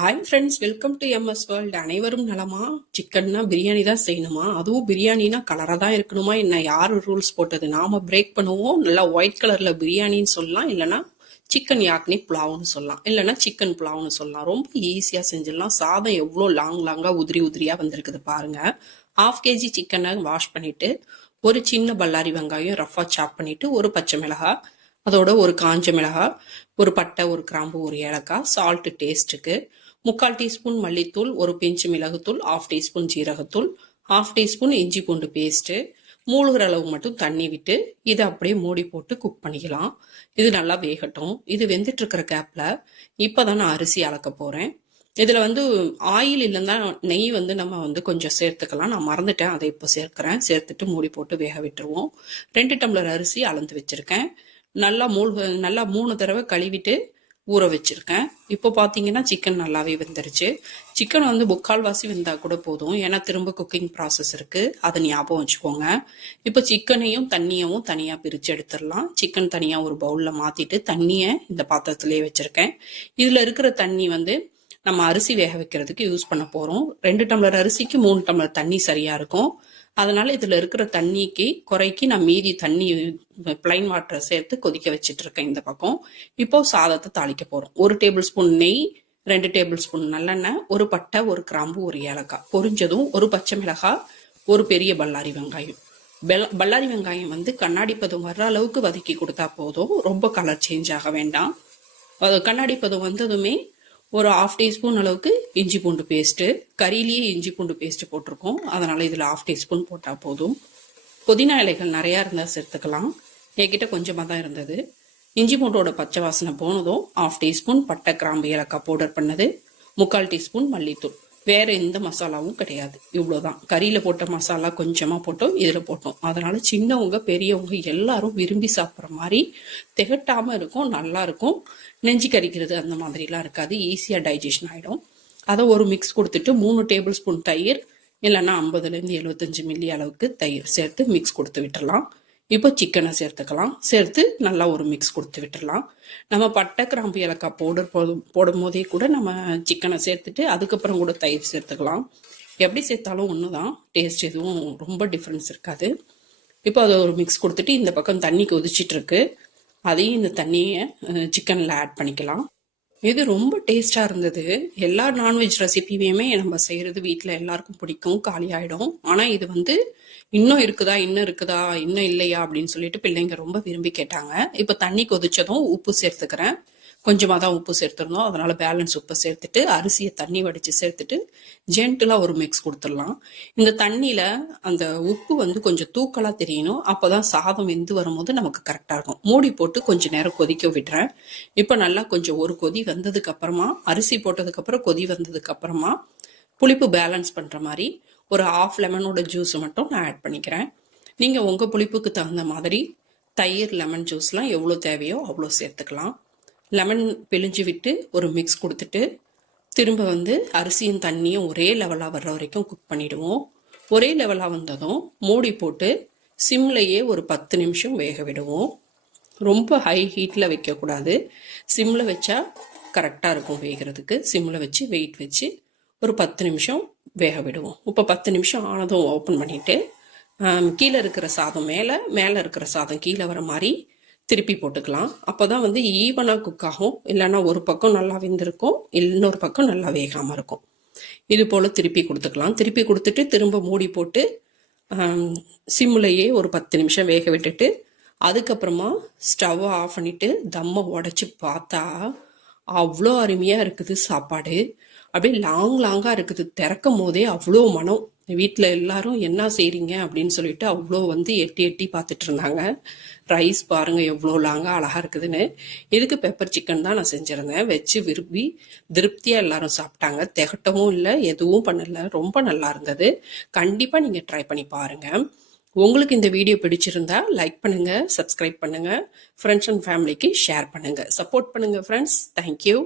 Hi friends, welcome to MS world. அனைவரும் நலமா? சிக்கன்னா பிரியாணி தான் செய்யணுமா? அதுவும் பிரியாணினா கலராக தான் இருக்கணுமா? என்ன யார் ரூல்ஸ் போட்டது? நாம பிரேக் பண்ணுவோம். நல்லா ஒயிட் கலர்ல பிரியாணின்னு சொல்லலாம், இல்லைன்னா சிக்கன் யாக்னி புலாவ்னு சொல்லலாம், இல்லைன்னா சிக்கன் புலாவ்னு சொல்லலாம். ரொம்ப ஈஸியாக செஞ்சிடலாம். சாதம் எவ்வளோ லாங்கா உதிரி உதிரியாக வந்திருக்குது பாருங்க. 1/2 kg சிக்கனை வாஷ் பண்ணிட்டு, ஒரு சின்ன பல்லாரி வெங்காயம் ரஃபா சாப் பண்ணிட்டு, ஒரு பச்சை மிளகாய், அதோட ஒரு காஞ்ச மிளகாய், ஒரு பட்டை, ஒரு கிராம்பு, ஒரு ஏலக்காய், சால்ட் டேஸ்ட்டுக்கு, 3/4 டீஸ்பூன் மல்லித்தூள், ஒரு பிஞ்சு மிளகுத்தூள், 1/2 டீஸ்பூன் ஜீரகத்தூள், 1/2 டீஸ்பூன் இஞ்சி பூண்டு பேஸ்ட்டு, மூழ்கிற அளவு மட்டும் தண்ணி விட்டு இதை அப்படியே மூடி போட்டு குக் பண்ணிக்கலாம். இது நல்லா வேகட்டும். இது வெந்துட்டு இருக்கிற கேப்ல இப்போதான் நான் அரிசி அளக்க போறேன். இதுல ஆயில் இல்லைன்னா நெய் நம்ம கொஞ்சம் சேர்த்துக்கலாம். நான் மறந்துட்டேன், அதை இப்போ சேர்க்கிறேன். சேர்த்துட்டு மூடி போட்டு வேக விட்டுருவோம். 2 டம்ளர் அரிசி அளந்து வச்சிருக்கேன். நல்லா 3 தடவை கழுவிட்டு ஊற வச்சிருக்கேன். இப்போ பார்த்தீங்கன்னா சிக்கன் நல்லாவே வெந்துருச்சு. சிக்கன் 3/4 வாசி வெந்தால் கூட போதும், ஏன்னா திரும்ப குக்கிங் ப்ராசஸ் இருக்கு, அதை ஞாபகம் வச்சுக்கோங்க. இப்போ சிக்கனையும் தண்ணியவும் தனியாக பிரித்து எடுத்துடலாம். சிக்கன் தனியாக ஒரு பவுலில் மாற்றிட்டு தண்ணியை இந்த பாத்திரத்திலே வச்சிருக்கேன். இதில் இருக்கிற தண்ணி நம்ம அரிசி வேக வைக்கிறதுக்கு யூஸ் பண்ண போகிறோம். 2 டம்ளர் அரிசிக்கு 3 டம்ளர் தண்ணி சரியாக இருக்கும். அதனால இதுல இருக்கிற தண்ணிக்கு குறைக்கி நான் மீதி தண்ணி பிளைன் வாட்டரை சேர்த்து கொதிக்க வச்சுட்டு இருக்கேன் இந்த பக்கம். இப்போ சாதத்தை தாளிக்க போறோம். 1 டேபிள் ஸ்பூன் நெய், 2 டேபிள் ஸ்பூன் நல்லெண்ணெய், ஒரு பட்டை, ஒரு கிராம்பு, ஒரு ஏலக்காய் பொரிஞ்சதும் ஒரு பச்சை மிளகாய், ஒரு பெரிய பல்லாரி வெங்காயம். பல்லாரி வெங்காயம் கண்ணாடி பதம் வர்ற அளவுக்கு வதக்கி கொடுத்தா போதும், ரொம்ப கலர் சேஞ்ச் ஆக வேண்டாம். கண்ணாடி பதம் வந்ததுமே ஒரு 1/2 டீஸ்பூன் அளவுக்கு இஞ்சி பூண்டு பேஸ்ட்டு, கறியிலேயே இஞ்சி பூண்டு பேஸ்ட்டு போட்டிருக்கோம், அதனால இதில் 1/2 டீஸ்பூன் போட்டால் போதும். புதினா இலைகள் நிறையா இருந்தால் சேர்த்துக்கலாம், என்கிட்ட கொஞ்சமாக தான் இருந்தது. இஞ்சி பூண்டோட பச்சை வாசனை போனதும் 1/2 டீஸ்பூன் பட்டை, கிராம்பு, ஏலக்காய் பவுடர் பண்ணது, 3/4 டீஸ்பூன் மல்லித்தூள். வேற எந்த மசாலாவும் கிடையாது, இவ்வளோதான். கறியில் போட்ட மசாலா கொஞ்சமாக போட்டோம், இதில் போட்டோம். அதனால சின்னவங்க பெரியவங்க எல்லாரும் விரும்பி சாப்பிட்ற மாதிரி திகட்டாமல் இருக்கும், நல்லா இருக்கும். நெஞ்சு கறிக்கிறது அந்த மாதிரிலாம் இருக்காது, ஈஸியாக டைஜஷன் ஆகிடும். அதை ஒரு மிக்ஸ் கொடுத்துட்டு 3 டேபிள் ஸ்பூன் தயிர், இல்லைன்னா 50லேருந்து 75 மில்லி அளவுக்கு தயிர் சேர்த்து மிக்ஸ் கொடுத்து விட்டுடலாம். இப்போ சிக்கனை சேர்த்துக்கலாம். சேர்த்து நல்லா ஒரு மிக்ஸ் கொடுத்து விட்டுடலாம். நம்ம பட்டை, கிராம்பு, ஏலக்காய் பவுடர் போடும் போதே கூட நம்ம சிக்கனை சேர்த்துட்டு அதுக்கப்புறம் கூட தயிர் சேர்த்துக்கலாம். எப்படி சேர்த்தாலும் ஒன்று தான், டேஸ்ட் எதுவும் ரொம்ப டிஃப்ரென்ஸ் இருக்காது. இப்போ அதை ஒரு மிக்ஸ் கொடுத்துட்டு இந்த பக்கம் தண்ணி கொதிச்சிட்டு இருக்கு, அதையும் இந்த தண்ணியை சிக்கனில் ஆட் பண்ணிக்கலாம். இது ரொம்ப டேஸ்டாக இருந்தது. எல்லா நான்வெஜ் ரெசிபியுமே நம்ம செய்கிறது வீட்டில் எல்லாருக்கும் பிடிக்கும், காலி ஆகிடும். ஆனால் இது இன்னும் இருக்குதா இன்னும் இல்லையா அப்படின்னு சொல்லிட்டு பிள்ளைங்க ரொம்ப விரும்பி கேட்டாங்க. இப்போ தண்ணி கொதிச்சதும் உப்பு சேர்த்துக்கிறேன். கொஞ்சமாக தான் உப்பு சேர்த்துருந்தோம், அதனால பேலன்ஸ் உப்பு சேர்த்துட்டு அரிசியை தண்ணி வடித்து சேர்த்துட்டு ஜென்டலாக ஒரு மிக்ஸ் கொடுத்துடலாம். இந்த தண்ணியில் அந்த உப்பு கொஞ்சம் தூக்கலாக தெரியணும், அப்போ தான் சாதம் வெந்து வரும்போது நமக்கு கரெக்டாக இருக்கும். மூடி போட்டு கொஞ்சம் நேரம் கொதிக்க விடுறேன். இப்போ நல்லா கொஞ்சம் ஒரு கொதி வந்ததுக்கு அப்புறமா, அரிசி போட்டதுக்கப்புறம் கொதி வந்ததுக்கு அப்புறமா புளிப்பு பேலன்ஸ் பண்ணுற மாதிரி ஒரு 1/2 லெமனோட ஜூஸ் மட்டும் நான் ஆட் பண்ணிக்கிறேன். நீங்கள் உங்கள் புளிப்புக்கு தகுந்த மாதிரி தயிர், லெமன் ஜூஸ்லாம் எவ்வளோ தேவையோ அவ்வளோ சேர்த்துக்கலாம். லெமன் பிழிஞ்சு விட்டு ஒரு மிக்ஸ் கொடுத்துட்டு திரும்ப அரிசியும் தண்ணியும் ஒரே லெவலாக வர்ற வரைக்கும் குக் பண்ணிடுவோம். ஒரே லெவலாக வந்ததும் மூடி போட்டு சிம்லையே ஒரு 10 நிமிஷம் வேக விடுவோம். ரொம்ப ஹை ஹீட்டில் வைக்கக்கூடாது, சிம்மில் வச்சா கரெக்டாக இருக்கும் வேகிறதுக்கு. சிம்மில் வச்சு வெயிட் வச்சு ஒரு 10 நிமிஷம் வேக விடுவோம். இப்போ 10 நிமிஷம் ஆனதும் ஓப்பன் பண்ணிவிட்டு கீழே இருக்கிற சாதம் மேலே இருக்கிற சாதம் கீழே வர மாதிரி திருப்பி போட்டுக்கலாம். அப்போ தான் ஈவனாக குக் ஆகும், இல்லைன்னா ஒரு பக்கம் நல்லா வெந்திருக்கும், இன்னொரு பக்கம் நல்லா வேகாமல் இருக்கும். இது போல் திருப்பி கொடுத்துக்கலாம். திருப்பி கொடுத்துட்டு திரும்ப மூடி போட்டு சிம்முலையே ஒரு 10 நிமிஷம் வேக விட்டுட்டு அதுக்கப்புறமா ஸ்டவ்வை ஆஃப் பண்ணிவிட்டு தம்மை உடச்சி பார்த்தா அவ்வளோ அருமையாக இருக்குது சாப்பாடு. அப்படியே லாங்காக இருக்குது, திறக்கும் போதே அவ்வளோ மனம். வீட்டில் எல்லாரும் என்ன செய்கிறீங்க அப்படின்னு சொல்லிட்டு அவ்வளோ எட்டி எட்டி பார்த்துட்டு இருந்தாங்க. ரைஸ் பாருங்க எவ்வளோ லாங்காக அழகாக இருக்குதுன்னு. இதுக்கு பெப்பர் சிக்கன் தான் நான் செஞ்சுருந்தேன். வச்சு விரும்பி திருப்தியாக எல்லாரும் சாப்பிட்டாங்க, திகட்டவும் இல்லை, எதுவும் பண்ணலை, ரொம்ப நல்லா இருந்தது. கண்டிப்பாக நீங்கள் ட்ரை பண்ணி பாருங்கள். உங்களுக்கு இந்த வீடியோ பிடிச்சிருந்தா லைக் பண்ணுங்கள், சப்ஸ்கிரைப் பண்ணுங்கள், ஃப்ரெண்ட்ஸ் அண்ட் ஃபேமிலிக்கு ஷேர் பண்ணுங்கள், சப்போர்ட் பண்ணுங்கள் ஃப்ரெண்ட்ஸ். தேங்க்யூ.